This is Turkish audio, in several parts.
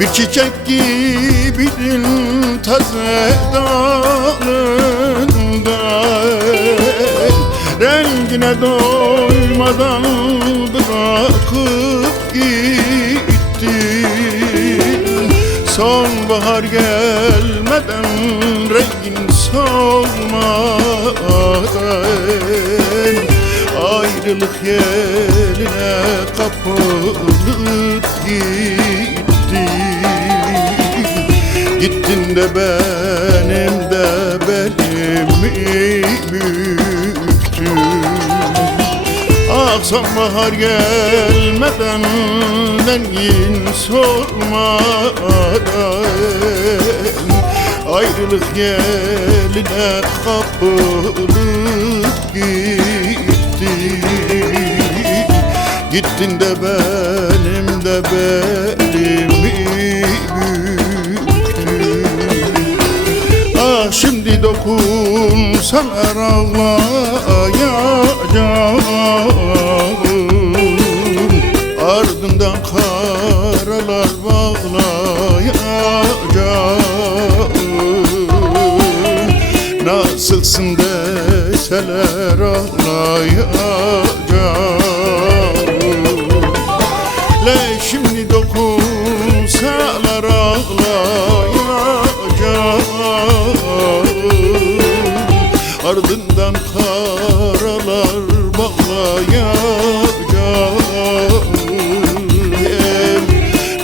Bir çiçek gibiydin taze dalında, rengine doymadan bırakıp gittin. Sonbahar gelmeden, rengin solmadan, ayrılık yeline kapılıp gittin. Gittin de benim de belimi büktün. Ah sonbahar gelmeden, rengin sormadan, ayrılık yeline kapılıp gittin. Gittin de benim de belimi büktün. Ah şimdi dokunsam ağlayacağım, ardından karalar bağlayacağım. Nasılsın deseler ağlayacağım. Şimdi dokunsalar ağlayacağım, ardından karalar bağlayacağım.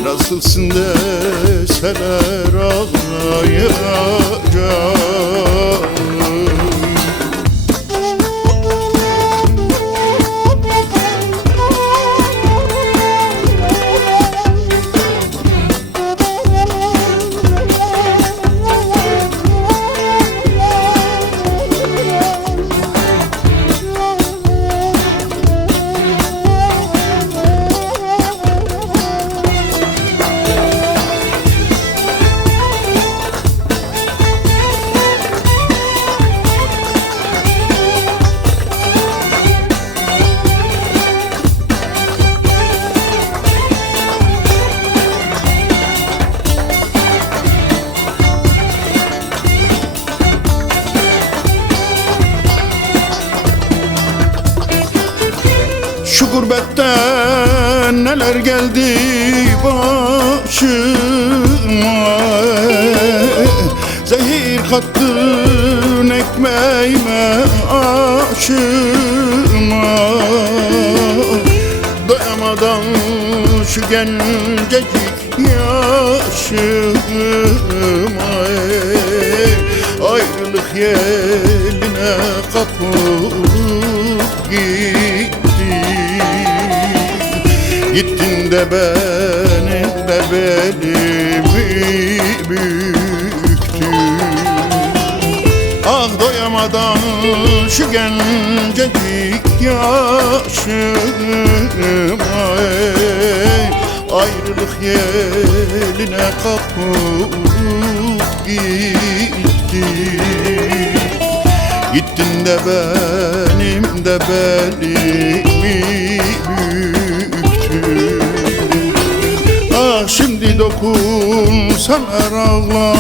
Nasılsın deseler ağlayacağım. Şu gurbetten neler geldi başıma, zehir kattın ekmeğime aşıma. Doyamadan şu gencecik yaşıma, ayrılık yeline kapılıp gittin. Gittin de benim de belimi büktün. Ah doyamadan şu gencecik yaşıma, ayrılık yeline kapılıp gittin. Gittin de benim de belimi büktün. Ah şimdi dokunsam ağlayacağım,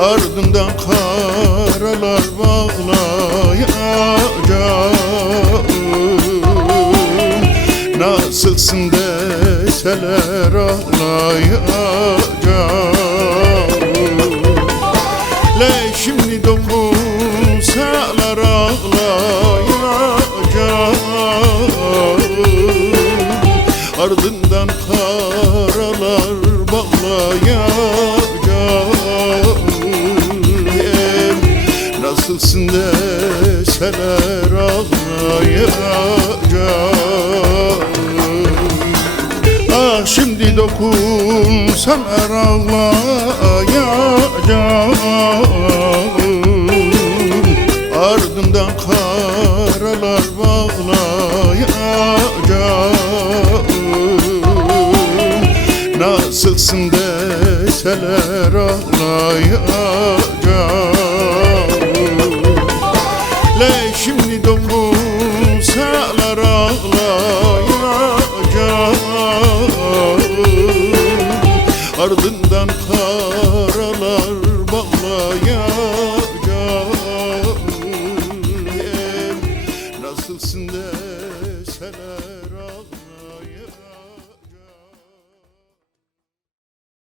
ardından karalar bağlayacağım. Nasılsın deseler ağlayacağım. Şimdi dokunsalar ağlayacağım, ardından karalar bağlayacağım. Nasılsın deseler ağlayacağım. Ah şimdi dokunsam ağlayacağım, ardından karalar bağlayacağım. Nasılsın deseler ağlayacağım. Şimdi dokunsalar ağlayacağım, nasılsın